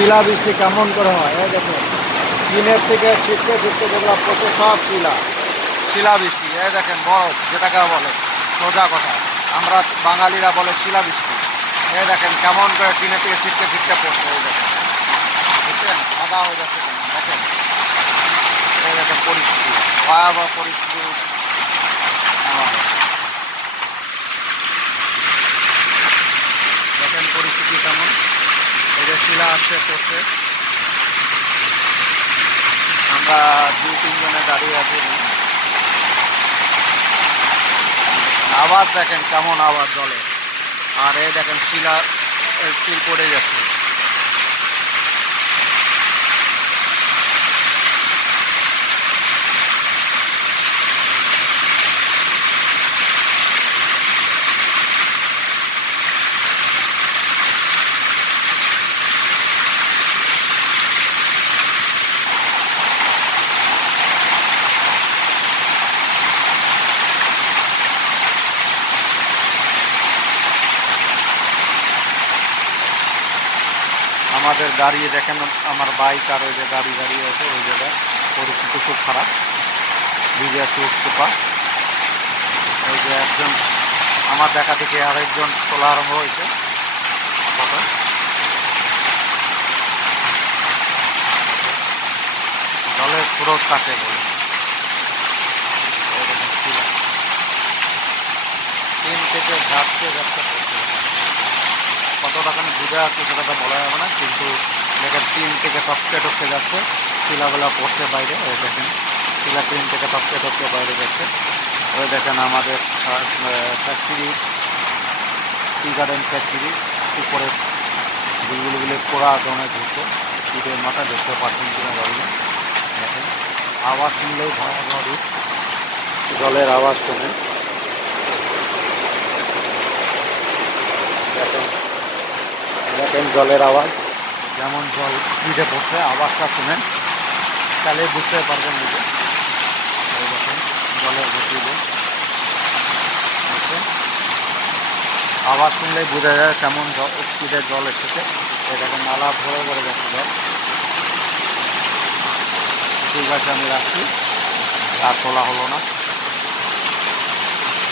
শিলাবৃষ্টি কেমন করে হয় এই দেখুন, চীনের থেকে ছিটকে ছিটকে যেগুলো পড়ছে সব শিলাবৃষ্টি। এই দেখেন বরফ যেটাকে বলে, সোজা কথা আমরা বাঙালিরা বলে শিলাবৃষ্টি। এই দেখেন কেমন করে চীনের থেকে ছিটকে ছিটকে পড়ছে। এই দেখেন, বুঝছেন, সাদা হয়ে যাচ্ছে কেমন দেখেন। এই দেখেন পরিস্থিতি, ভয়াবহ পরিস্থিতি আমাদের। দেখেন পরিস্থিতি কেমন, এই যে শিলা আসছে পড়ছে। আমরা 2-3 জনে দাঁড়িয়ে আছি। আওয়াজ দেখেন কেমন আওয়াজ জলে, আর এই দেখেন শিল পড়ে যাচ্ছে। আমাদের গাড়ি দেখেন, আমার বাইক আর ওই যে গাড়ি দাঁড়িয়ে আছে ওই জায়গায়, পরিস্থিতি খুব খারাপ, ভিজে চোখ চোপা। ওই যে একজন আমার দেখা থেকে আরেকজন তোলা আরম্ভ হয়েছে ফটো। জলের স্রোত কাকে বলে, তিন থেকে ঝাঁকতে ঝাঁকতে পড়ছে। কত টাকা বুঝে আছে সেটা তো বলা যাবে না, কিন্তু দেখেন টিন থেকে টপকে টপকে যাচ্ছে, শিলাগুলা পড়ছে বাইরে। ওই দেখেন শিলা টিন থেকে টপকে টপকে বাইরে যাচ্ছে। ওই দেখেন আমাদের ফ্যাক্টরি, টি গার্ডেন ফ্যাক্টরি উপরে গুলগুলিগুলি পোড়া দমে ঘুরছে। ঈদের মাথা দেখতে পাচ্ছেন কিনা জানি না। দেখেন আওয়াজ শুনলেই ভয়াবহ রূপ, জলের আওয়াজ শুনে। দেখেন দেখেন জলের আওয়াজ, যেমন জল স্পিডে পড়ছে, আওয়াজটা শুনেন তাহলে বুঝতে পারবেন নিজে। এই দেখেন জলের গতিতে আওয়াজ শুনলেই বোঝা যায় কেমন স্পিডে জল এসেছে। এই দেখেন নালা ভরে ভরে যাচ্ছে জল। ঠিক আছে, আমি রাখছি, আর তোলা হলো না।